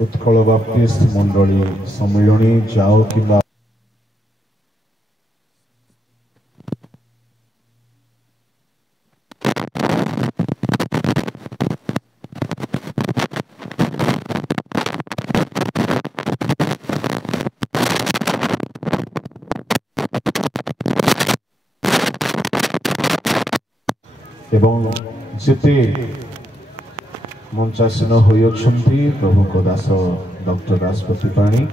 Utkal Baptist मंडली सम्मिलनी जाओ कि एवं जेते मंचासीन होइछंती प्रभु को दास डॉक्टर राजपति पाणी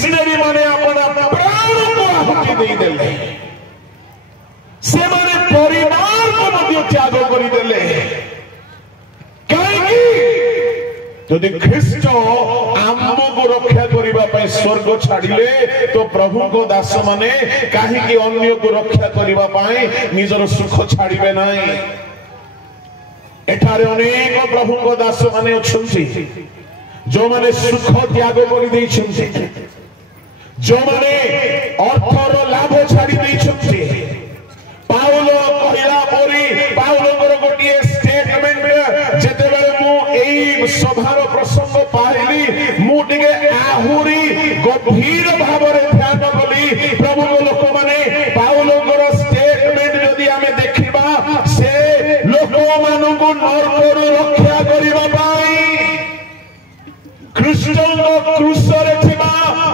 मिशनरी माने अपना प्राण को आहुति दे देले से माने परिवार को मध्य त्याग करि देले काहे यदि ख्रीष्ट आमको रक्षा करने स्वर्ग छाड़िले तो प्रभु को दास माने कहीं अन्य को रक्षा करने निजर सुख छाड़े ना एठारे अनेक प्रभु को दास माने अच्छी जो माने सुख त्याग कर जो माने अर्थर लाभ छाड़ी पाउल कहला परी पाउलर गोटे स्टेटमेंट जेतेबेले सभार प्रसंग पाइली मुझे आहुरी गभीर भाव ध्यान कली प्रभु लोक माने पाउलर स्टेटमेंट जदि आमे देखिबा से लोक मानकु नरकरु रक्षा करिबा पाई कृष्ण क्रूसरे थिबा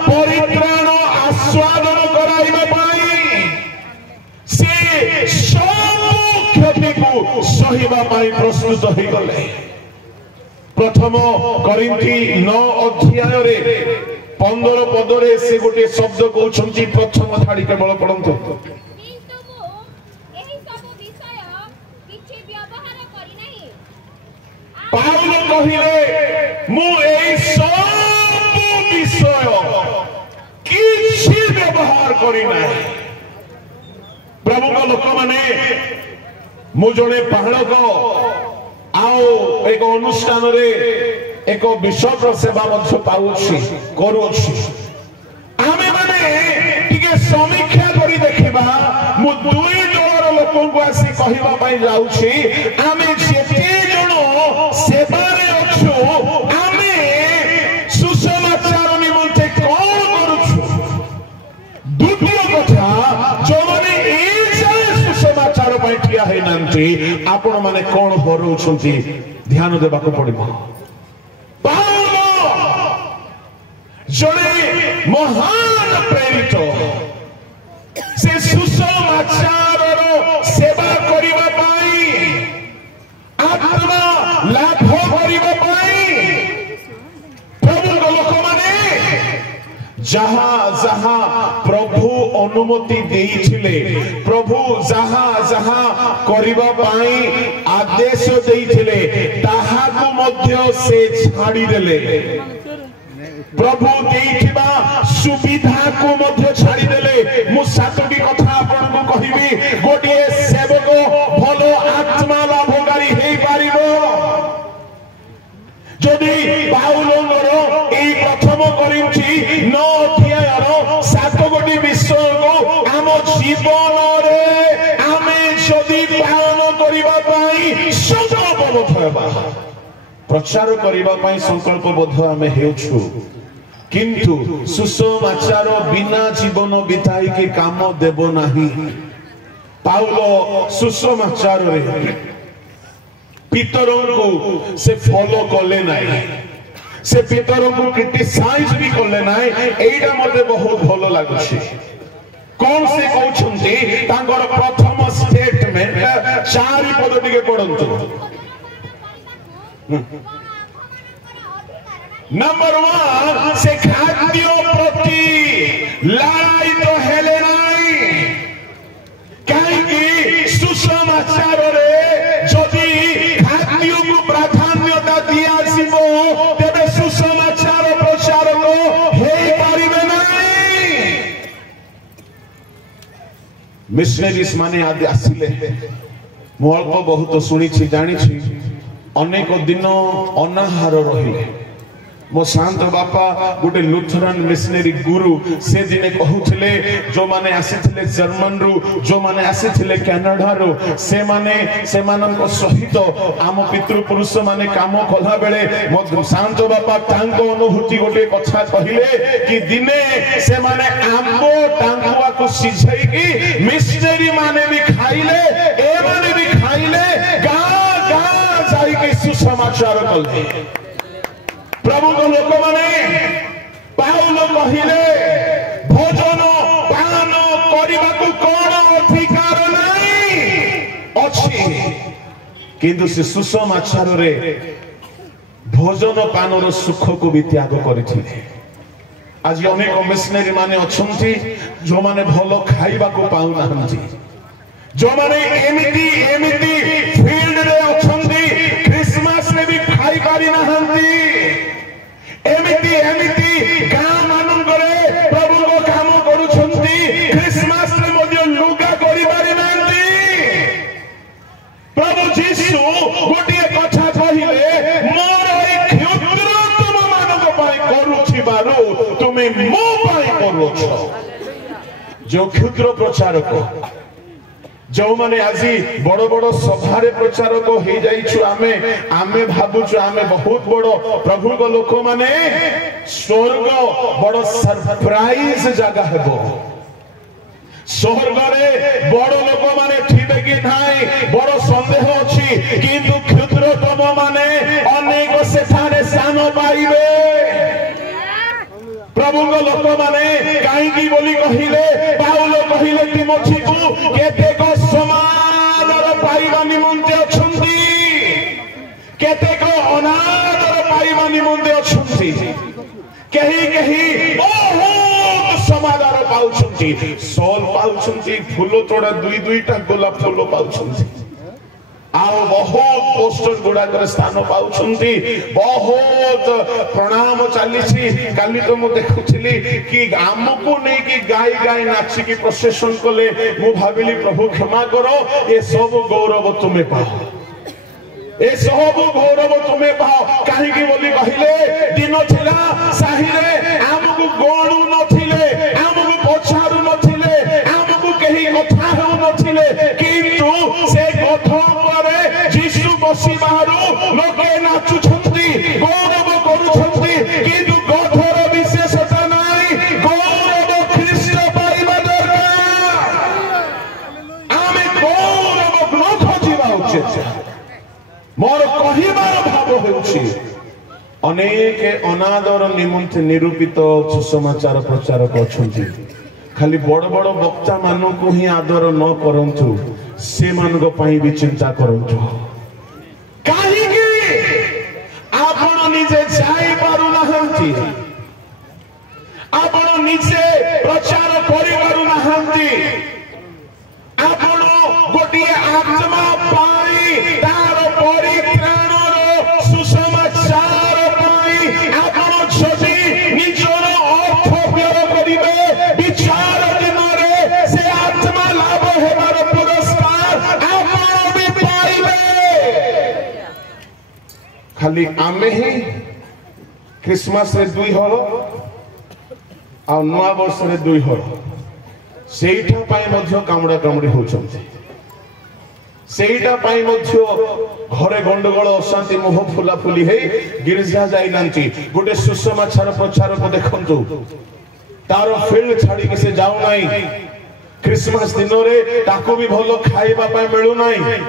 परित्राण आस्वादन कराइबा पाई से सब क्षति को सहिबा पाई प्रस्तुत होई गले प्रथम करिंथी 9 अध्याय रे 15 पदरे से गोटे शब्द कहउछंती प्रथम धाड़ी केवल पढंतु पाउल कहिले मु एई सब विषय किछि व्यवहार करि नाही प्रभु को लोक माने मु जणे पहाड़ को आओ एक अनुष्ठान रे एक विश्व सेवा मध्य पाउछि करूछि आमे माने टिके समीक्षा करी देखिबा मु दुई दलर लोकन को आसी कहिबा पई जाउछि आमे जेते जण सेवा रे अछु आमे सुसमाचार निमंते कोन करूछु द्वितीय कथा जो माने सुसमाचार पई ठिया है नांती आपण माने कोन हरउछंती ध्यान देबा को पड़िबो जड़े महान प्रेरित से सुसमाचार सेवा करिबा पाई आत्मा लाभ करिबा पाई प्रभु लोक माने जहां जहां प्रभु अनुमति देइथिले प्रभु जहां जहां करिबा पाई आदेश देइथिले ताहाकु मध्य से छाड़ी देले प्रभु देइथिबा सुविधा को मध्य छाड़ी देले मु सातटी कथा आपन को कहिबी गोटे सेवक भलो आत्मा लाभकारी हेई पारिबो जदि पाउलर एई प्रथम करिन्थी 9 अध्यायर 7 गोटी विषय को आम जीवन रे आमे जदि पालन करिबा पई संकल्पबद्ध हेबा प्रचार करिबा पई संकल्पबद्ध आमे हेउछु किंतु सुसमाचार बिना जीवन बिताई के काम देव नहीं पाउल सुसमाचार रे पितरों को से फॉलो करले नहीं से पितरों को क्रिटिसाइज भी करले नहीं एटा मते बहुत भलो लागुछि कौन से कहउछंती तांगर प्रथम स्टेटमेंट 4 पद टिके पढंतु नंबर 1 से खाद्य प्रति लड़ाई तो हेले नहीं कहीं सुसमाचार रे जदि खाद्य को प्राधान्यता दिया जीवो तेबे सुसमाचार प्रचार को हे पारिबे नहीं मिशनरीज माने आदि आसिले मु अल्प बहुत सुनी छी जानी छी अनेक दिन अनाहार रहिले मो शांत बापा गोटे लुथरान मिशनरी गुरु से दिने कहउथिले जो माने आसीथिले जर्मन रु जो माने आसीथिले कनाडा रु से माने सेमानक सहित आम पितृपुरुष माने काम कला बेले मो शांत बापा तांको अनुभूति गोटे कथा कहिले कि दिने से माने आंबो टांगुआ को सिझाई कि मिशनरी माने भी खाइले ए माने भी खाइले गां गां जाई के सुसमाचार कले प्रभु को लोक माने पाउल कहिले भोजन पान करबा को कोन अधिकार नहीं अछि किंतु से सुसमाचार रे भोजन पान रो सुख को भी त्याग करथिले आज अनेक मिशनरी माने अछंती जो माने भलो खाइबा को पाउ नाहंती जो माने एमिति एमिति फील्ड रे अछंती क्रिसमस रे भी खाइ पारि नाहंती एमिति एमिति गां मानन करे प्रभु को काम करूछंती क्रिसमस रे मध्य लुगा करि पारि नाहंती प्रभु जीसु गोटे कथा कहिले मोर ए क्षुद्र तुम मानव पाई करूछि बारो तुमे मो पाई करूछ जो क्षुद्र प्रचारक जो माने आजी बड़ बड़ सभारे प्रचारक हो जाइछु आमे भाबुछु आमे बहुत बड़ प्रभु को लोक माने स्वर्ग बड़ सरप्राइज जगह हेबो स्वर्ग रे बड़ लोक माने थिबे कि नाही बड़ संदेह अछि किंतु क्षुद्रतम माने अनेक सेठारे स्थान पाइबे प्रभु को लोक माने काई की बोली कहिले पाउल कहिले तिमोथी को केतेक समादर पाइबा निमंते अछंती केतेक अनादर पाइबा निमंते अछंती केही केही बहुत समादर पाउछंती सोल पाउछंती फूल तोड़ा दुई दुईटा गोलाप फूल पाउछंती आओ बहुत पोस्टर गुड़ा कर स्थान पाउछंती बहुत प्रणाम चलीछि काली तो मु देखुथिली कि आमको नहीं कि गाय गाय नाची की प्रोसेशन कले मु भाबिली प्रभु क्षमा करो ये सब गौरव तुम्हें पाओ ए सब गौरव तुम्हें पाओ काहे की बोली कहिले दिन थिला साहिरे आमको गोणु नथिले आमको पछारु नथिले आमको केही कथा हेउ नथिले किंतु से कथा परे जीसु बसी बाहरु लोके नाचुछंती गौरव करूछंती किंतु कथार विशेषता नाही गौरव ख्रीष्ट पाइबा दरकार आमे गौरव ग्रंथ जीवा उचित मोर कहिबार भाव हेउछि अनेक अनादर निमंते निरूपित सुसमाचार प्रचारक अछंती खाली बड़ बड़ वक्ता मानू को ही आदर न करंतु से मान को पाई भी चिंता करंतु काहे कि आपण निजे जाई पारु नाहंती आपण निजे प्रचार करि पारु नाहंती आपण गोटिए आत्मा पाई तार परित्राणर सुसमाचार पाई आपण जदि निजर अर्थ व्यय करिवे विचार दिनरे से आत्मा लाभ हेबार पुरस्कार आपण भी पाइबे खाली आमे ही क्रिसमस रे दुई हल आ नवा वर्ष रे दुई हल सेइठा पाई मध्य कामड़ा कामड़ी होचंती सेइठा पाई मध्य घरे गंडगोल अशांति मोह फुला फुली हे गिरजा जाई नांती गोटे सुसमाचार प्रचार को देखंतु तार फील्ड छाड़ी के से जाऊ नाही क्रिसमस दिन रे ताको भी भलो खाइबा पाई मिलु नाही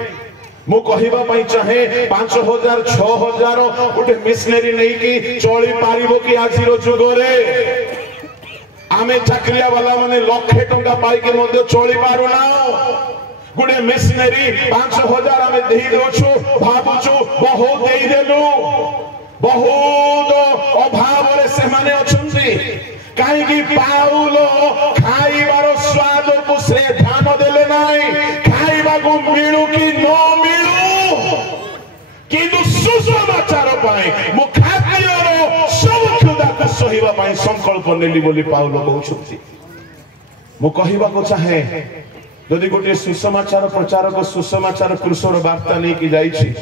मु कहिबा पाई चाहे 5000 6000 गोटे मिशनरी नहीं कि चली पारिबो कि आजिरो जुग रे आमे चाकरिया वाला माने लाखे टंका पाई के मध्य चली पारु ना गुडे मिशनरी 5000 आमे देई दोछु भाबुछु बहुत देई देलु बहुत अभाव रे से माने अछंती काहे कि पाउल खाइबार स्वाद को से ध्यान देले नाही खाइबा को मिलु कि न मिलु किंतु सुसमाचार पाए मु खातिर सब खुदा को सहिबा पाए संकल्प नेली बोली पाउल कहउछंती मु कहिबा को चाहे यदि गोटे सुसमाचार प्रचारक सुसमाचार कृष्णर वार्ता नहीं कि जाइछि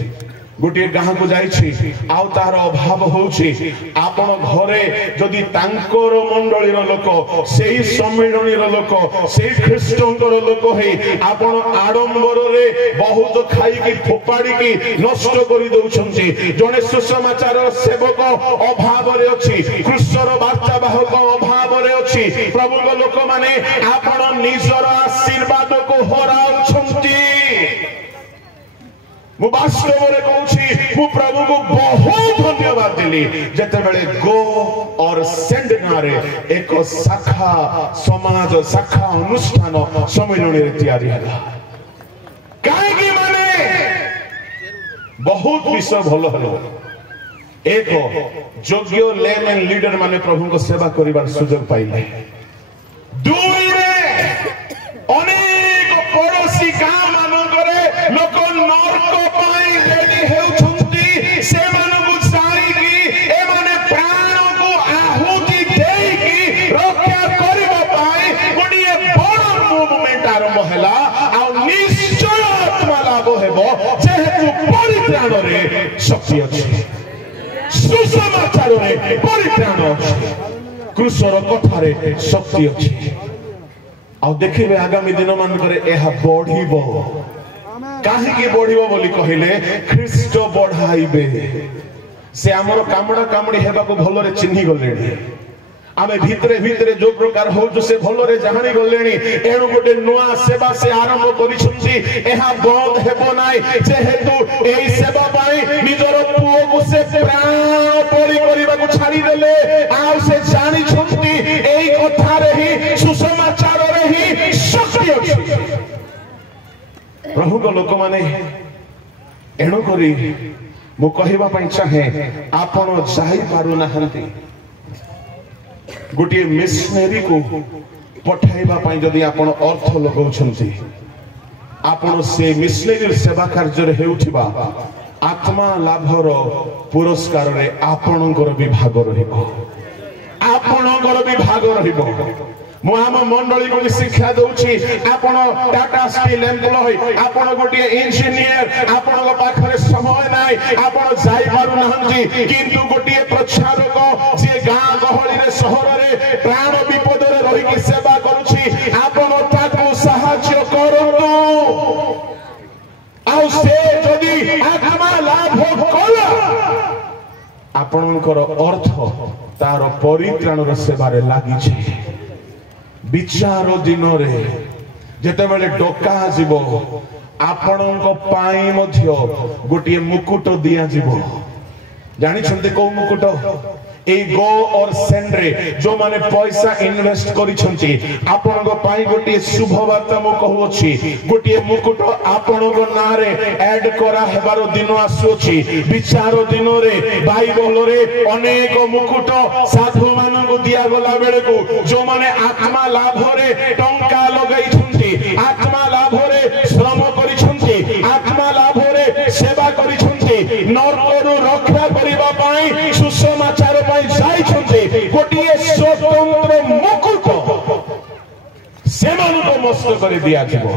गोटे गाँ को जाइछि आउ तार अभाव होउछि आपण घरे जदि तांकर मंडलीर लोक सेही सम्मेलनीर लोक सेही ख्रीष्टंकर लोक हे आपण आडंबर रे बहुत खाई की फोपाड़ी की नष्ट करि दउछंती जने सुसमाचार सेवक अभाव रे अछि कृष्णर वार्ता बाहक अभाव रे अछि प्रभु को लोक माने आपण निजर आशीर्वाद को हराउछंती मु वास्तव में कहूची मु प्रभु को बहुत धन्यवाद दिली जते बेले गो और सेंड नारे एक शाखा समाज शाखा अनुष्ठान सम्मेलन रे तैयारी हला काहे की माने बहुत विषय भलो हलो एक योग्य लेमन लीडर माने प्रभु को सेवा करिबार सुयोग पाइले। दुई रे अनेक पड़ोसी गाँ मानकरे लोक नर्क पाई रेडी हेउछंती से मानकु जाईकी ए माने प्राण को आहुति देईकी रक्षा करबा पाई गोटिए बड़ मूवमेंट आरंभ हैला आ निश्चय आत्मा लाभ हेबो जेहेतु परित्राण रे शक्ति अछि, सुसमाचार रे परित्राण अछि, क्रूसर कथारे शक्ति अछि। आ देखिबे आगामी दिन मानकरे एहा बढ़िबो। काहे की बढ़िबो बोली कहिले ख्रीष्ट बढ़ाइबे। से हमर कामड़ा कामड़ी हेबा को भलरे चिन्हि गलेनी। आमे भितरे भितरे जो प्रकार हो जो से भलरे जानि गलेनी। एणु गोटे नुआ सेवा से आरंभ करिसुंती एहा बंद हेबो नाइ जेहेतु एई सेवा पाई निजर पुओ को से प्राण परि करिबा को छाड़ी देले आ से जानि छुंती एई कथा रे ही सुसमाचार रे ही शक्ति अछि। प्रभु को लोक माने एणु करी मु कहिबा पई चाहे आपण जाई पारु नाहंती। गोटे मिशनरी को पठाइबा पई जदि आपण अर्थ लगाउछंती आपण से मिशनरी सेवा कार्य रे हेउथिबा आत्मा लाभर पुरस्कार रे आपणकर विभाग रहिबो, आपणकर विभाग रहिबो। मु आम मंडली को शिक्षा दउछि आपण टाटा स्टील एम्प्लॉय आपण गोटे इंजीनियर आपण को पाखरे समय नाइ आपण जाई पारु नहंती किंतु गोटे प्रचारक जे गां गहली रे शहर रे प्राण विपद रे रहि की सेवा करूछि आपण ताकू सहाय्य करंतु। आ से जदि आत्मा लाभ कला आपणकर अर्थ तार परित्राण रे सेवा रे लागि छै। विचार दिन रे जेते बेले डका जीवो आपणक पाई मध्य गोटे मुकुट दिया जीवो। जानि छंते को मुकुट ए गो और सेंड्रे जो माने पैसा इन्वेस्ट करि छंती आपणक पाई गोटे शुभ वार्ता मु कहू अछि गोटे मुकुट आपणक ना रे ऐड करा हेबारो दिन आसु अछि। विचार दिन रे बाइबल रे अनेक मुकुट साधु मानन दिया गला बेले को जो माने आत्मा लाभ रे टंका लगाई छंती आत्मा लाभ रे श्रम करि छंती आत्मा लाभ रे सेवा करि छंती नरकरु रक्षा करिबा पई सुसमाचार पई जाई छंती गोटिए स्वतंत्र मुकुट सेमान को मस्त कर दिया जीवो।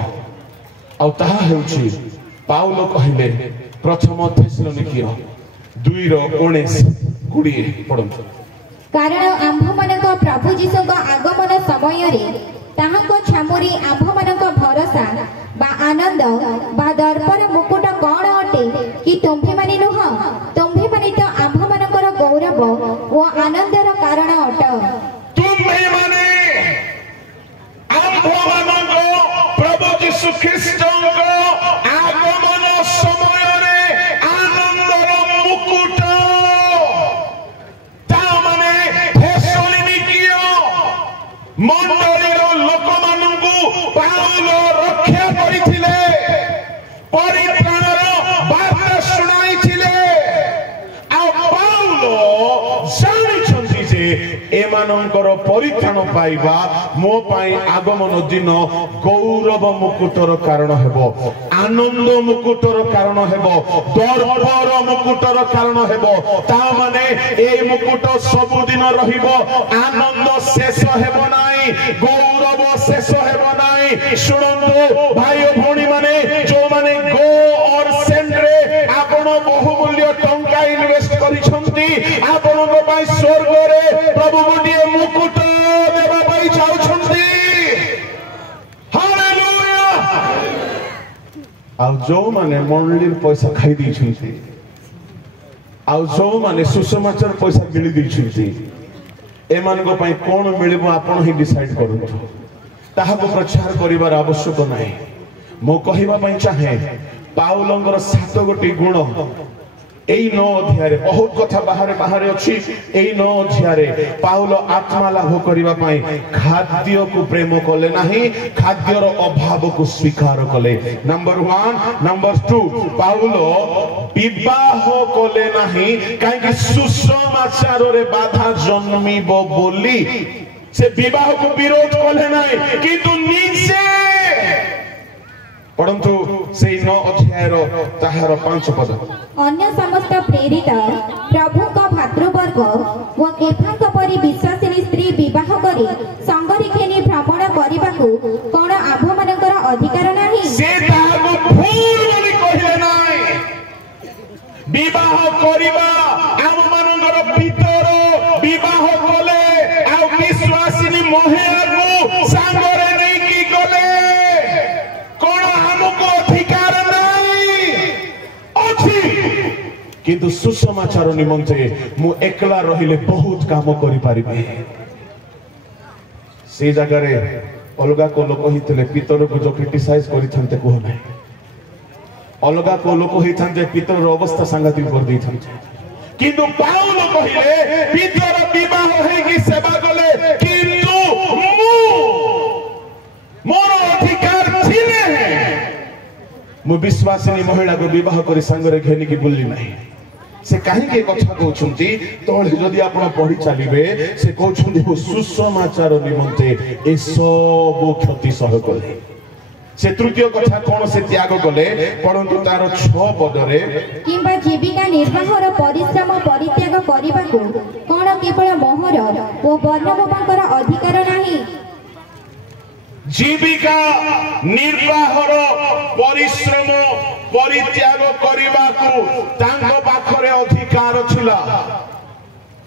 आ ताहा हेउछि पाउलो कहिले प्रथम थेसलोनिकीय 2:19-20 पढंतु। कारण आम्भ मानक प्रभु जीशु को आगमन समय रे ताहाको छामुरी आम्भ मानक भरोसा बा आनंद बा दर्पर मुकुट कौन अटे कि तुम्भे माने नुह तुम्भे माने तो आम्भ मानकर गौरव ओ आनंदर कारण अट। तुम्भे माने आम्भ मानक प्रभु यीशु ख्रीष्ट को आगमन समय रे आनंदर मुकुट ता माने थेसलोनिकीय मंडलीर लोक मानकु पाउलो रक्षा करिथिले परित्राणर वार्ता सुनाइथिले। आ पाउलो जानिछंती जे एमानंकर परित्राण पाइबा मो पाई आगमन दिन गौरव मुकुटर कारण हेबो आनंद मुकुटर कारण हेबो दर्पर मुकुटर कारण हेबो। ता माने ए मुकुट सब दिन रहिबो आनंद शेष हेबो नाही गौरव शेष हेबो नाही। सुनंतु भाई भौणी माने जो माने गो और सेंड्रे आपण बहुमूल्य टंका इन्वेस्ट करिसंती आपनको पाई स्वर्ग रे प्रभु गोटिए मुकुट देबा पाई चाउछंती। हालेलुया। आ जो माने मंडलीर पैसा खाई दैछंती आ जो माने सुसमाचार पैसा गिली दैछंती एमानको पाई कोन मिलिबो आपण ही डिसाइड करंतु। ताहाको प्रचार करिवार आवश्यक नाही। मो कहिबा पई चाहे पाउलंगर 7 गोटी गुण एई 9 अध्याय रे बहुत कथा बाहरे बाहरे अछि। एई 9 अध्याय रे पाउल आत्मा लाभ करिबा पई खाद्य को प्रेम कले नाही खाद्यर अभाव को स्वीकार कले। नंबर 1 नंबर 2 पाउल विवाह कले नहीं कहीं सुसमाचार रे बाधा जन्मिब बोली से विवाह को विरोध कले नहीं किंतु निजे परंतु से 9 अध्यायर ताहार 5 पद अन्य समस्त प्रेरित प्रभु का भातृवर्ग व केफाଙ୍କ परि विश्वासिनी स्त्री विवाह करी संगरी खेनी भ्रमण करबाकू कोन आभो मानकर अधिकार नाही से ताहाको भूल बोली कहिले नाही विवाह करिबा आम मानकर भीतर विवाह कले आ विश्वासिनी महिला को संगरे नै की कले कोन हमको अधिकार नाही अछि किंतु सुसमाचार निमंते मु एकला रहिले बहुत काम करि पारिबे से जगह रे अलगा को लोक हितले पितर को जो क्रिटिसाइज करिथांते को नै अलगा को लोक हितंते पितर अवस्था सांगतिक कर दैथांते किंतु पाउल कहिले पितर विवाह हे कि सेवा कले किंतु मु मोर अधिकार छिने मु विश्वासिनी महिला को विवाह करी संगरे घेनी की बुल्ली नहीं से कहीं के कथा कहउछंती तळे जदी आपण पढी चलिबे से कहउछंती हो सुसमाचार निमंते ए सब क्षति सह कले से तृतीय कथा कोन से त्याग कले परंतु तार 6 पदरे किंबा जीविका निर्वाहर परिश्रम परित्याग करबाकू कोन केवल मोहर ओ वर्णबाबांकर अधिकार नाही जीविका निर्वाहर परिश्रम परित्याग करबाकू तांको पाखरे अधिकार छिला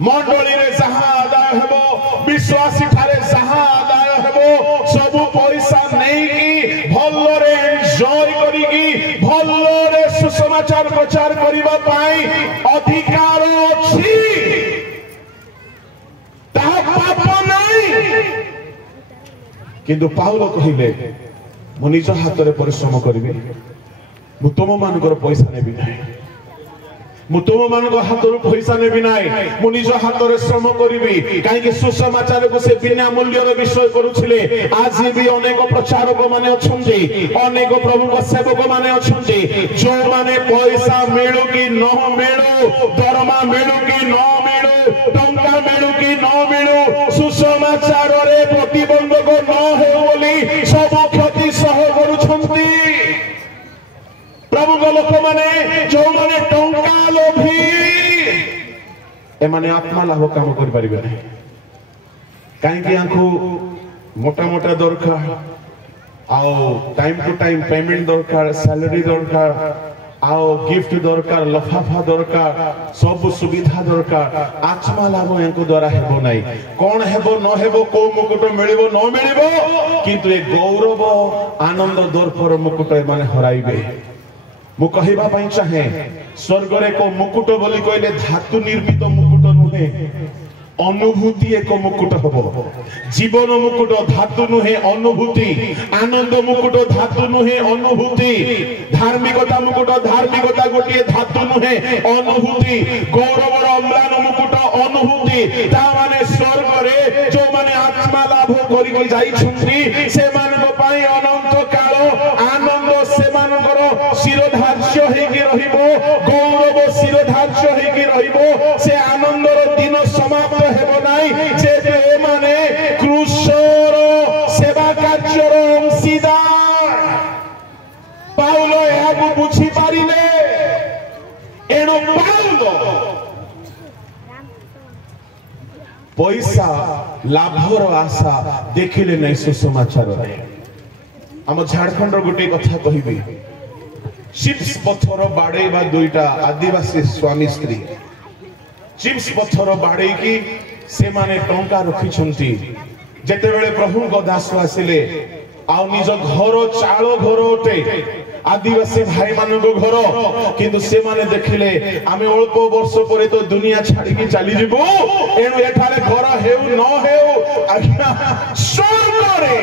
मंडली रे जहां आदाय हेबो विश्वासी थारे जहां आदाय हेबो सब पैसा नहीं की भल्लरे एन्जॉय करी की भल्लरे सुसमाचार प्रचार करबा पाई अधिकार अछि ता पाप नहीं किंतु पाउल कहिले मु निज हाथ रे परिश्रम करिबे मु तुम मानकर पैसा नेबी नाही मु तुम मानकर हाथ रो पैसा नेबी नाही मु निज हाथ रे श्रम करिबी काहे कि सुसमाचार को से बिना मूल्य रे विषय करूछिले आज भी अनेक प्रचारक माने अछंती अनेक प्रभु को सेवक माने अछंती जो माने पैसा मिलु कि न मिलु दरमा मिलु कि न मिलु टंका मिलु कि न मिलु सुसमाचार रे प्रतिबंधक न हो बोली सब क्षति सह करूछंती प्रभु को लोक माने जो माने टंका लोभी ए माने आत्मा लाभ काम कर परिबे नहीं काहे कि आंखो मोटा मोटा दरकार आओ टाइम टू टाइम पेमेंट दरकार सैलरी दरकार आओ गिफ्ट दरकार लफाफा दरकार सब सुविधा दरकार आत्मा लाभ एंको द्वारा हेबो नाही कोन हेबो न हेबो को मुकुट मिलिबो न मिलिबो किंतु ए गौरव आनंद दर्पर मुकुट ए माने हराइबे मु कहिबा पई चाहे स्वर्ग रे को मुकुट बोली कहले धातु निर्मित मुकुट नुहे अनुभूति एक मुकुट हबो जीवन मुकुट धातु नुहे अनुभूति आनंद मुकुट धातु नुहे अनुभूति धार्मिकता मुकुट धार्मिकता गोटे धातु नुहे अनुभूति गौरव अम्लान मुकुट अनुभूति ता माने स्वर्ग रे जो माने आत्मा लाभ करि जाई छुंती से मानक पई अनंत काल आनंद से मानकर शिरोधार्य हेकि रहिबो गौरव शिरोधार्य हेकि रहिबो से आनंदर दिन समाप्त हेबो नाही जे माने क्रूसर सेवा कार्यर अंशीदार पाउल एहाकु बुझी पारिले एणो पाउल पैसा लाभर आशा देखिले नहीं सुसमाचार रे हम झारखंड गोटे कथा कहिबी चिप्स पत्थर बाड़ेबा दुईटा आदिवासी स्वामी स्त्री चिप्स पत्थर बाड़े की से माने टंका रखी छंती जेते बेले प्रभु को दास आसिले आ निज घर चाल घर उठे आदिवासी भाई मान घर किंतु से माने देखिले आमे अल्प वर्ष परे तो दुनिया छाड़ी की चली जीवो एणु एठारे घर हेउ न हेउ आज्ञा स्वर्ग रे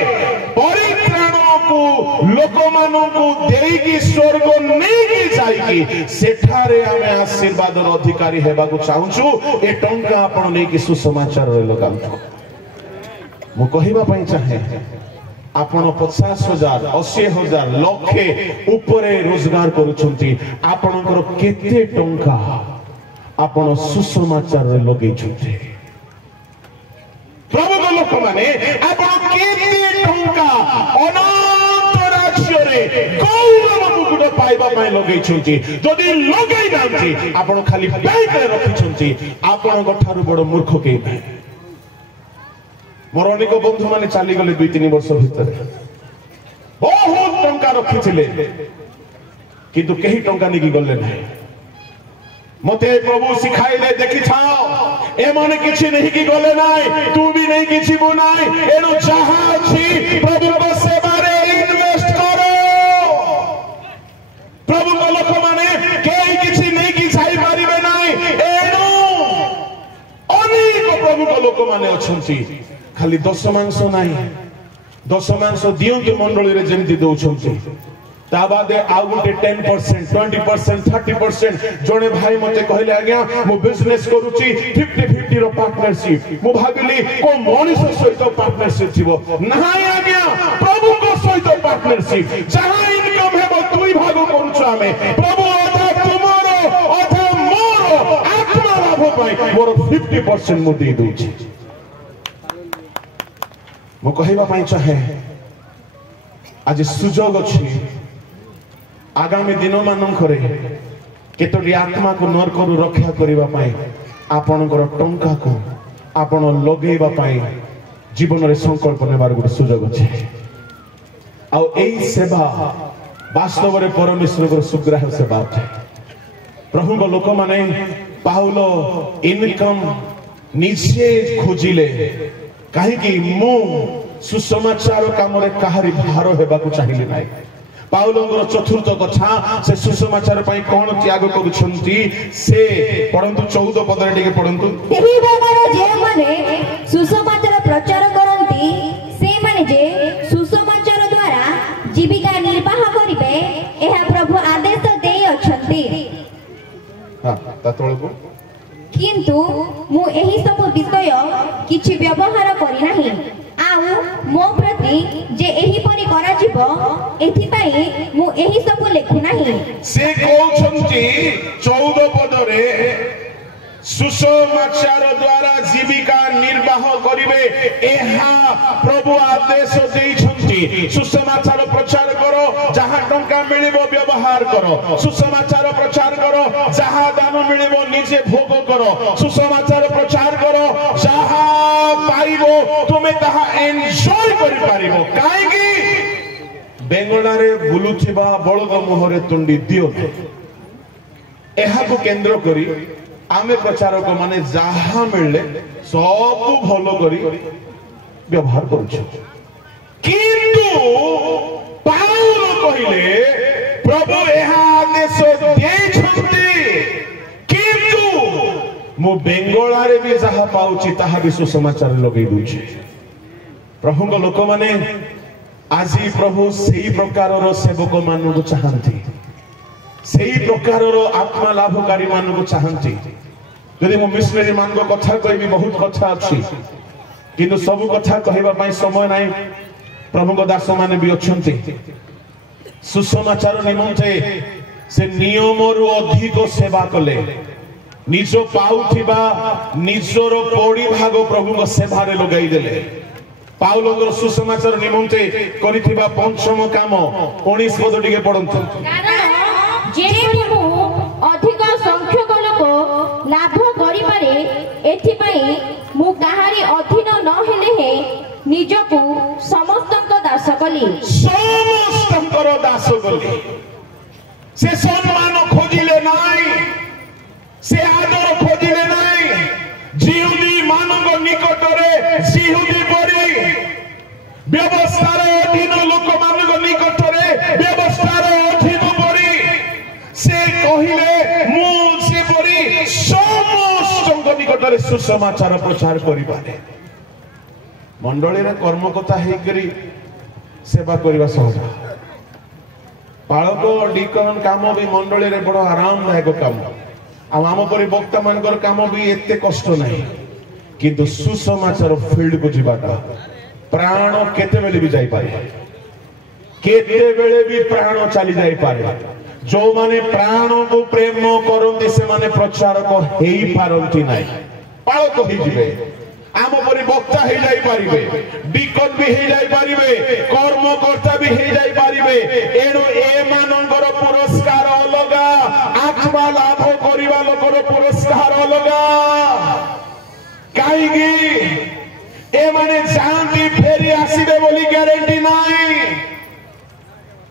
परित्राण को लोक मानन को देई की स्वर्ग नहीं की जाईकी सेठारे आमे आशीर्वाद रो अधिकारी हेबा को चाहूछु ए टंका आपण नै की सुसमाचार रे लगाउ मु कहिबा पई चाहे आपण 50,000 80,000 लक्षे उपरे रोजगार करूछंती आपणकर केते टंका आपण सुसमाचार रे लगेई छथि प्रभु को लोक माने आपण केते टंका अनंत राज्य रे गौरव मुकुट पाइबा पय लगेई छथि जदि लगेई दांती आपण खाली बैंक रे रखि छथि आपण गठारु बड़ मूर्ख के नै मोर अनेक बंधु माने चली गले 2-3 वर्ष भीतर बहुत टंका रखी किंतु कहीं टंका नहीं गले ना मते प्रभु सिखाइले देखि थाओ ए माने किछि नहीं कि गले नाय तू भी नहीं किछि बो नाय एनो जहां छी प्रभु को सेवा रे इन्वेस्ट करो प्रभु को लोक माने केही किछि नहीं कि छाई पारिबे नाय एनो अनेक प्रभु को लोक माने अछंती खाली 10 मांस नाही 10 मांस दियंतु मंडली रे जेमति दउछंती ता बादे आ गुटे 10% 20% 30% जने भाई मते कहले आज्ञा मो बिजनेस करूची 50-50 रो पार्टनरशिप मो भाबिली को मनीष सहित पार्टनरशिप थिबो नाही आज्ञा प्रभु को सहित पार्टनरशिप जहां इनकम हेबो दुई भाग करूछु आमे प्रभु अथा तुमरो अथा मोर आत्मा लाभ पाई मोर 50% मो दे दउची मो कहबा पाई चाहे आज सुजोग अछि आगामी दिन मानकरे केतोटी आत्मा को नरकरु रक्षा करिबा पाई आपनकर टंका को आपण लगेबा पाई जीवन रे संकल्प नेबार गुटे सुजोग अछि आ एई सेवा वास्तव रे परमेश्वर को सुग्राह सेवा अछि प्रभु को लोक माने पाउलो इनकम निजे खोजिले कहीं कि मु सुसमाचार काम रे कहारी भार हेबा को चाहिए नाही पाउलंगर चतुर्थ कथा से सुसमाचार पई कोन त्याग करूछंती से पढंतु 14 पद रे टिके पढंतु एही प्रकार जे माने सुसमाचार प्रचार करंती से माने जे सुसमाचार द्वारा जीविका निर्वाह करिवे एहा प्रभु आदेश देई अछंती हां ततळ को किंतु मु एही सब विषय किछि व्यवहार करि नाही आउ मो प्रति जे एही परि करा जीवो एथि पई मु एही सब लेखु नाही से कहउछंती 14 पद रे सुसमाचार द्वारा जीविका निर्वाह करिवे एहा प्रभु आदेश देइछंती सुसमाचार प्रचार करो जहां टंका मिलिबो व्यवहार करो सुसमाचार प्रचार करो जहां दान मिलिबो निजे भोग करो सुसमाचार प्रचार करो जहां पाइबो तुमे ताहा एन्जॉय करि पारिबो काहेकि बेंगोला रे बुलुथिबा बळद मोहरे तुंडी दियो एहा को केंद्र करी आमे प्रचारक माने जहां मिलले सब भलो करी व्यवहार करूछ किंतु पाउल कहिले प्रभु एहा आदेश देछंती किंतु मु बेंगोला रे भी जहां पाउची ताहा भी सुसमाचार लगै दुछि प्रभु को लोक माने आजी प्रभु सेही प्रकार रो सेवक मानु को चाहंती सेही प्रकार रो आत्मा लाभकारी मानु को चाहंती यदि मो मिशनरी मान को कथा कहबी बहुत कथा अछि किंतु सब कथा कहबा पई समय नाही प्रभु को दास माने भी अछंती सुसमाचार निमंते से नियम रु अधिक सेवा कले निज पाउथिबा निजर पौड़ी भाग प्रभु को सेवा रे लगाई देले पाउलंगर सुसमाचार निमंते करिथिबा पंचम काम 19 पद टिके पढंतु जे प्रभु अधिक संख्यक लोक लाभ करि पारे एथि पई मु काहारी अधीन न हेले हे निजको समस्तक दास कली समस्तकर दास कली से सम्मान खोजिले नाही से आदर खोजिले नाही जिहुदी मानव निकट रे जिहुदी परि व्यवस्था रे अधीन लोक मानव निकट रे व्यवस्था रे अधीन परि से कहिले मु से परि समस्त निकट रे सुसमाचार प्रचार करि पारे मंडली रे कर्मकर्ता हे करी सेवा करबा सहज पाळक डीकन काम भी मंडली रे बड़ आरामदायक काम आ आम परि वक्ता मानकर काम भी एते कष्ट नाही किंतु सुसमाचार फील्ड को जीवाटा प्राण केतेबेले भी जाई पारे, केतेबेले भी प्राण चली जाई पारे। जो माने प्राण को प्रेम करती से माने प्रचारक हेई पारंती नाही, पालक होई जिवे, आम परि वक्ता हे जाई पारिबे, डिकन भी हे जाई पारिबे, कर्मकर्ता भी हे जाई पारिबे। एणु ए मानकर पुरस्कार अलगा, आत्मा लाभ करिवा लोकर पुरस्कार अलगा। काईगी ए माने जानती फेरी आसीबे बोली ग्यारंटी नाही।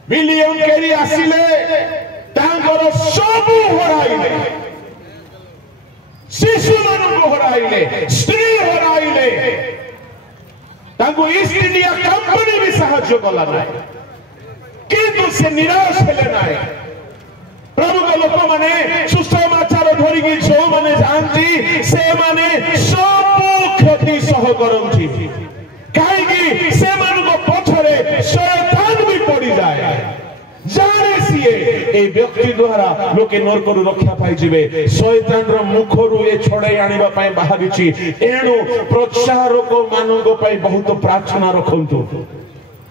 विलियम केरी आसिले तांकर सबु हराइले, शिशु मानक हराइले, स्त्री हराइले, तांको ईस्ट इंडिया कंपनी भी साहाय्य कला नाही, किंतु से निराश हेले नाही। प्रभु को लोक माने सुसमाचार धरिकी जो माने जानती से माने सबु क्षति सह करंती। काईगी से मानको पछरे शैतान भी पड़ी जाए, जाने सिए ए व्यक्ति द्वारा लोके नरकरु रक्षा पाई जिवे। शैतान रो मुखरु ए छोड़ाई आनिबा पई बाहरिछि। एणु प्रचारक मानक पई बहुत प्रार्थना रखंतु,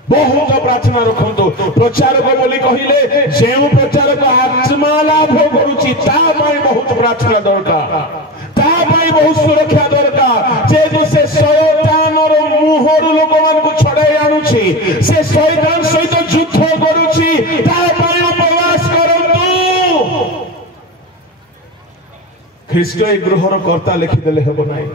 बहुत प्रार्थना रखंतु। प्रचारक बोली कहिले जेउ प्रचारक आत्मा लाभ करूछि ता पई बहुत प्रार्थना दरकार, ता पई बहुत सुरक्षा दरकार। जे जो से शैतान रो मुहरु लोक मान को छड़ाई आनुछि, से शैतान सहित युद्ध करूछि, ता पई उपवास करंतु। ख्रीष्ट ए गृहर कर्ता लिखि देले हेबो नाही।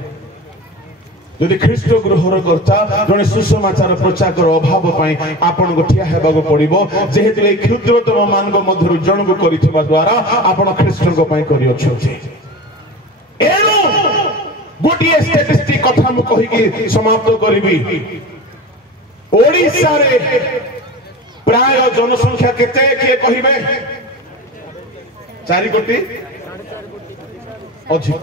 यदि ख्रीष्ट गृहर कर्ता जने सुसमाचार प्रचार अभाव पाई आपन को ठिया हेबाको पड़िबो। जेहेतु ए क्षुद्रतम मानक मध्यरु जन को करिथिबा द्वारा आपन ख्रीष्ट को पाई करियो छथि। एनु गोटिए स्टैटिस्टिक कथा मु कहि कि समाप्त करिबी। ओडिसा रे प्राय जनसंख्या केते के कहिबे? 4 कोटी अधिक।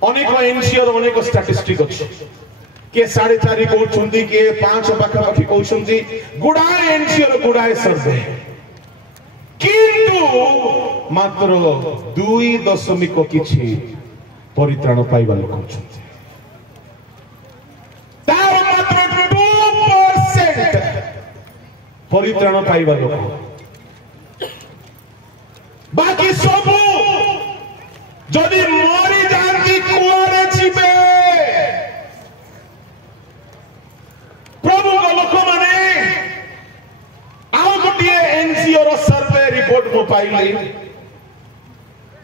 अनेक एनसीआर अनेक स्टैटिस्टिक अछि, के 4.5 कहउछंती, के 5 पाखा पाखी कहउछंती, गुडाए एनसीआर गुडाए सर्वे, किंतु मात्र 2 किछि परित्राण पाइबा लोक अछंती। तार मात्र 2% परित्राण पाइबा लोक, बाकी सब जदि मरी जानती कुआरे छिबे। प्रभु को लोक माने आउ गोटिए एनसीआर सर्वे रिपोर्ट मो पाइली।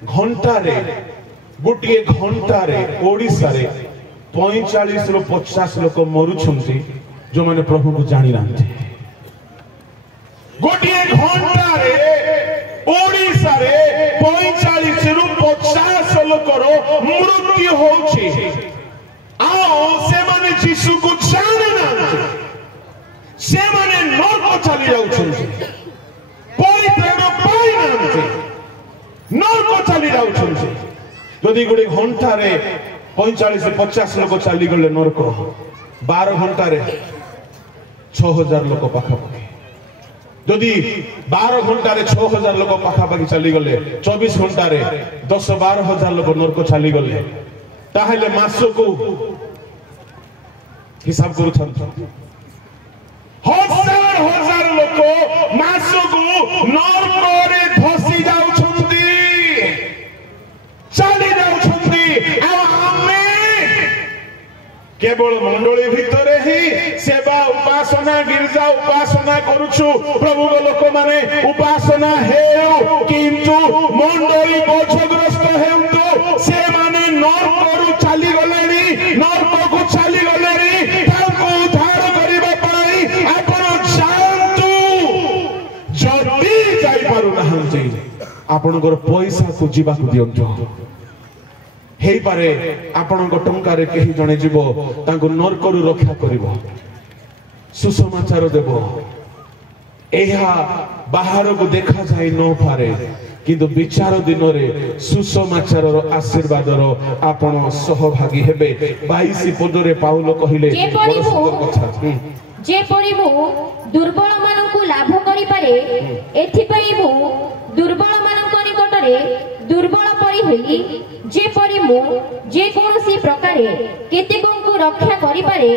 घंटा रे गोटिए घंटा रे ओडिसा रे 45 रो 50 लोक मरुछंती जो माने प्रभु को जानि नांती। गोटिए घंटा रे ओडिसा रे 45 रो 50 लोकर मृत्यु होछि। आओ से माने यीशु को जानि नांती, से माने नरक चली जाउछंती, परित्राण पाइ नांती, नरक चली जाउछंती। यदि गोटे घंटा रे 45-50 लोक चली गले नरक, 12 घंटा रे 6000 लोक पाखापाखि। यदि 12 घंटा रे 6000 लोक पाखापाखि चली गले, 24 घंटा रे 10-12 हजार लोक नरक चली गले, ताहेले मासो को हिसाब करूछन। हजार हजार लोक मासो को नरक रे धसी जाउछंती, चली जाउछंती। आ आमे केवल मंडली भितरे ही सेवा उपासना गिरजा उपासना करूछु। प्रभु को लोक माने उपासना हेउ, किंतु मंडली बोझग्रस्त हेउतो से माने नरकरु चली गलेनी, नरक को चली गलेनी। ताको उद्धार करिबा पई आपण जानतु, जदी जाई पारु नाहंती आपनकर पैसा को जीवा को दियंतु। हेई पारे आपण को टंका रे केही जणे जीवो ताको नरकरु रक्षा करिवो, सुसमाचार देबो। एहा बाहर को देखा जाई न पारे, किंतु विचार दिन रे सुसमाचार आशीर्वाद आपण सहभागी हेबे। 22 पद रे पाउल कहिले जे परि मु दुर्बल मानकु लाभ करि पारे, एथि पई मु दुर्बल मानक निकट रे दुर्बल परि होई, जे परि मु जे कोनोसी प्रकारे केतेकंकु रक्षा करिपारे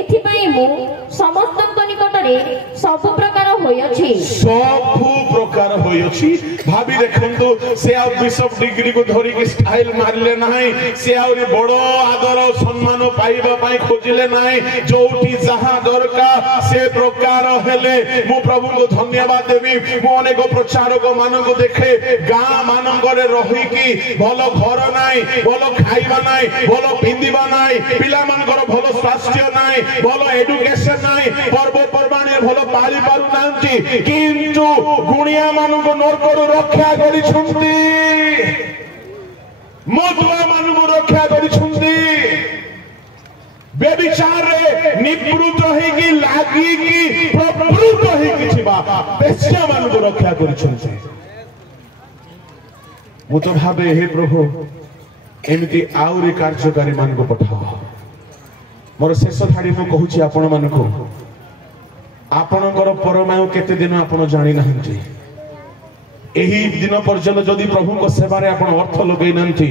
एथिपाई मु समस्तक निकटरे सब प्रकार होयछि भाभी देखंतु से आ बिशप डिग्री को धरि के स्टाइल मारले नाही से आउरी बड़ो आदर सम्मान पाइबा पई खोजिले नाही जोठी जहां दरकार से प्रकार हेले मु प्रभु को धन्यवाद देबी मु अनेक प्रचारक मान को देखे गां मानंगरे रही की भलो घर नाही भलो खाइबा नाही भलो पिंदिबा नाही पिला मानकर भलो स्वास्थ्य नाही भलो एजुकेशन नाही पर्व परबाणी भलो पाली पारु नांती किंतु गुणिया मान को नरकरु रक्षा करिछुंती मधुआ मान को रक्षा करिछुंती बेविचार रे निवृत्त होई की लागी की प्रवृत्त होई की छिबा बेश्या मान को रक्षा करिछुंती मु तो भाबे हे प्रभु एमिति आउरी कार्यकारी मान को पठाओ मोर शेष थाड़ी मु कहूची आपण मान को आपणकर परमायु केते दिन आपण जानि नाहंती एही दिन पर्यंत जदि प्रभु को सेवा रे आपण अर्थ लगै नांती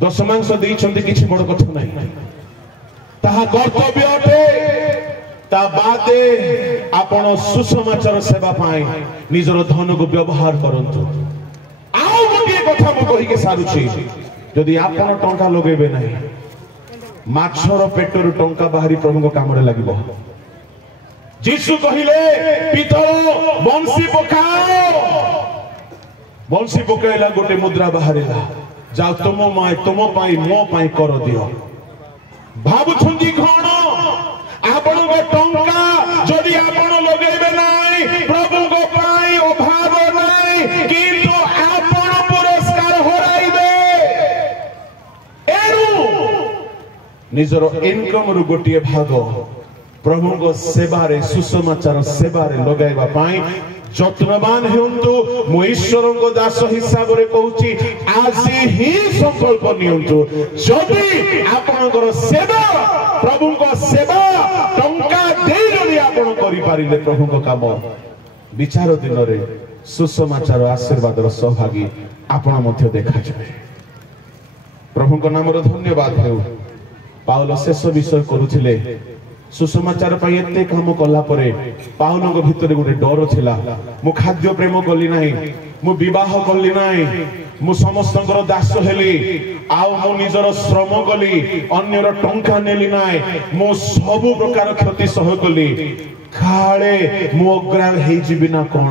दशमांश दैछंती किछि बड़ कथा नै ताहा कर्तव्य अटे ता बादे आपण सुसमाचार सेवा पाई निजर धन को व्यवहार करंतु आउ गोटे कथा मु कहि के सारुछि जदि आपण टंका लगेबे नै माछर पेटर टंका बाहरी प्रभु को काम रे लागिबो जीसु कहिले पितल बंसी पकाइला गोटे मुद्रा बाहरिला जाओ तुम पाई मो पाई कर दियो भाबुछंती कोन आपण को टंका जदि आपण लगेबे नाही प्रभु को पाई अभाव नाही किंतु आपण पुरस्कार होराइबे एनु निजरो इनकम रु गोटे भाग प्रभु को सेवा रे सुसमाचार सेवा रे लगाइबा पाई जत्नवान हेउंतु मु ईश्वर को दास हिसाब रे कहूची आज ही संकल्प नियंतु जदि आपनकर सेवा प्रभु को सेवा टंका दे जदि आपन करि पारिले प्रभु को काम विचार दिन रे सुसमाचार आशीर्वाद रो सहभागी आपन मध्य देखा जाय प्रभु को नाम रो धन्यवाद हेउ पाउल शेष विषय करूथिले सुसमाचार पाई एते काम कला परे पाउल को भितर गोटे डर थिला मु खाद्य प्रेम कली नाही मु विवाह कली नाही मु समस्तंकर दास हेली आउ मु निजर श्रम कली अन्यर टंका नेली नाही मु सब प्रकार क्षति सह कली खाळे मु अग्राल हे जिबिना कोन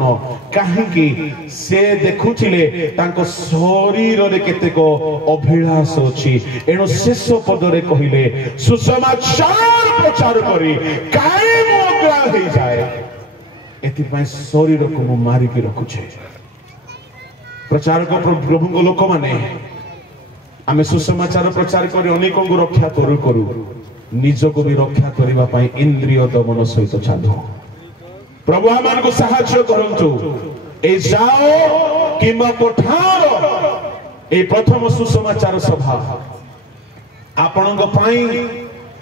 काहे की से देखुथिले तांको शरीर रे केते को अभिलाष अछि एनो शेष पद रे कहिले सुसमाचार प्रचार करी काहे मु अग्राल हे जाय एति पय शरीर को मु मारी के रखु छे प्रचार को प्रभु को लोक माने आमे सुसमाचार प्रचार करी अनेकों को रक्षा करू निज को भी रक्षा करबा पई इंद्रिय दमन सहित चालू प्रभु आमान को सहायता करंतु ए जाओ किमा पठार ए प्रथम सुसमाचार सभा आपनक पई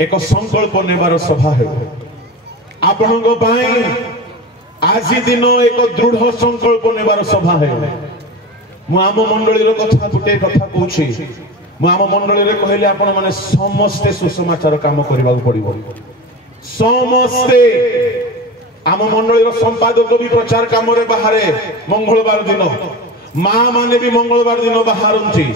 एक संकल्प नेबार सभा हे आपनक पई आज दिन एक दृढ़ संकल्प नेबार सभा हे मु आम मंडली रो कथा गुटे कथा कहूछी मु आम मंडली रे कहले आपण माने समस्त सुसमाचार काम करबा पड़िबो समस्ते आम मंडली रो संपादक भी प्रचार काम रे बाहरे मंगलवार दिन मां माने भी मंगलवार दिन बाहरंती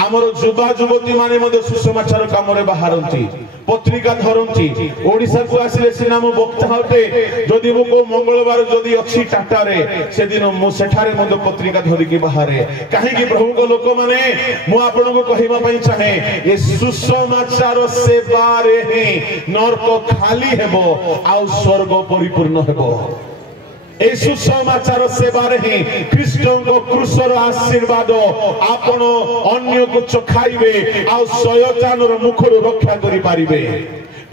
आमर युवा युवती माने मधे सुसमाचार काम रे बाहरंती पत्रिका धरंती ओडिसा को आसिले सिना मो वक्ता होते जदि मो को मंगलवार जदि अछि टाटा रे से दिन मो सेठारे मधे पत्रिका धरि के बाहरे काहे कि प्रभु को लोक माने मो आपन को कहिबा पई चाहे ए सुसमाचार सेवा रे ही नरक खाली हेबो आ स्वर्ग परिपूर्ण हेबो ए सुसमाचार सेवा रे ही कृष्ण को क्रूसर आशीर्वाद आपण अन्य को चखाइबे आ शयतान रो मुख रो रक्षा करि पारिबे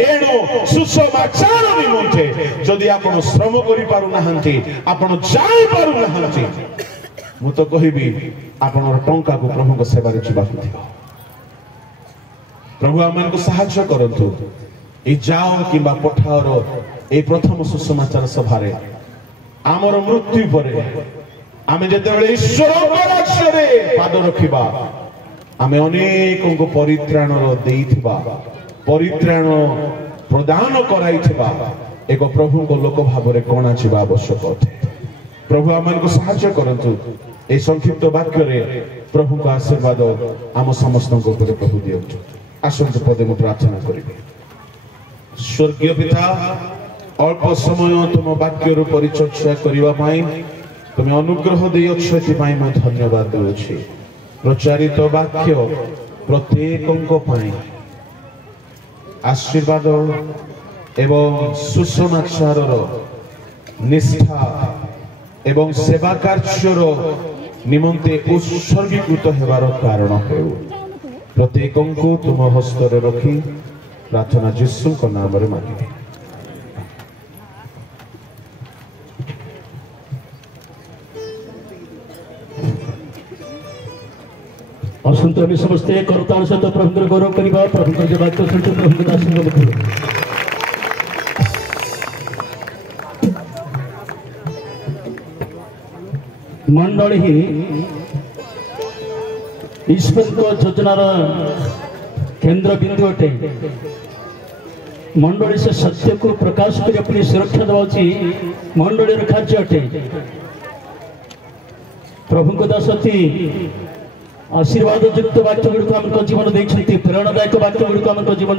एणो सुसमाचार निमंते जदि आपण श्रम करि पारु नाहंती आपण जाय पारु नाहंती मु तो कहिबी आपण टंका को प्रभु को सेवा रे जिबा दियो प्रभु आमन को सहायता करंतु ए जाओ किबा पठाओ ए प्रथम सुसमाचार सभा रे आमर मृत्यु परे आमे जते बेले ईश्वर राज्य रे पाद रखिबा आमे अनेकों को परित्राण रो देइथिबा परित्राण प्रदान कराइथिबा एक प्रभु को लोक भाव कण आछिबा आवश्यक अटे। प्रभु आमन को सहायता करंतु ए संक्षिप्त वाक्य रे प्रभु को आशीर्वाद आम समस्त को ऊपर प्रभु दियंतु। आसंत पदे मु प्रार्थना करिबे। स्वर्गीय पिता अल्प समय तुम वाक्य रो परिचर्चा करिवा पाई तुम अनुग्रह देयछ एथि मैं धन्यवाद देउछि। प्रचारित वाक्य प्रत्येकଙ୍କ ପାଇଁ आशीर्वाद एवं सुसमाचार निष्ठा एवं सेवा कार्यर निमंते उत्सर्गीकृत हेबार कारण हेउ। प्रत्येकଙ୍କୁ तुम हस्तर रखी प्रार्थना यीशु को नाम रे मांगे। असंत भी समस्ते करतान सहित प्रभु गौरव करवा प्रभु जो वाक्य शुणी प्रभु आशीर्वाद करू। मंडली ही ईश्वर योजनार केंद्र बिंदु अटे। मंडली से सत्य को प्रकाश कर अपनी सुरक्षा दवाची मंडली कार्य अटे। प्रभु को दासती आशीर्वाद युक्त वाक्य गुड़िक आम जीवन देखते प्रेरणादायक वाक्य गुड़िक आम जीवन